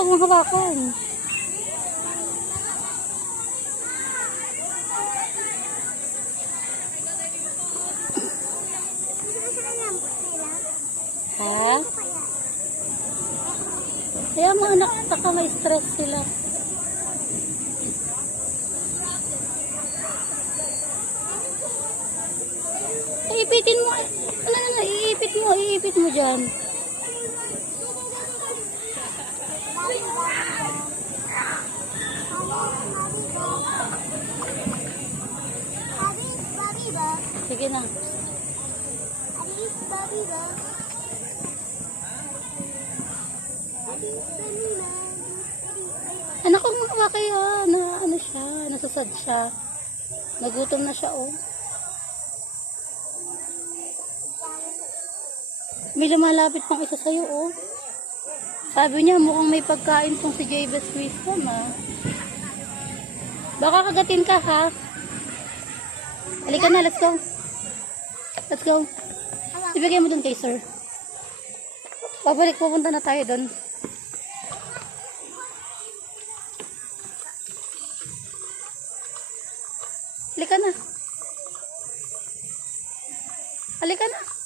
huwag mong hawakan. Ha? Kaya mga anak, baka may stress sila. Iipitin mo. Ano, iipit mo dyan. Sige na. Anak ko mga kaya na ano siya, nasasad siya. Nagutom na siya, oh. May lumalapit pang isa sa'yo, oh. Sabi niya, mukhang may pagkain tong si Jabez Wisdom, ah. Baka kagatin ka, ha? Halika na, let's go. Let's go. Ibigay mo dun kay sir. Pabalik, pupunta na tayo dun. Halika na. Halika na.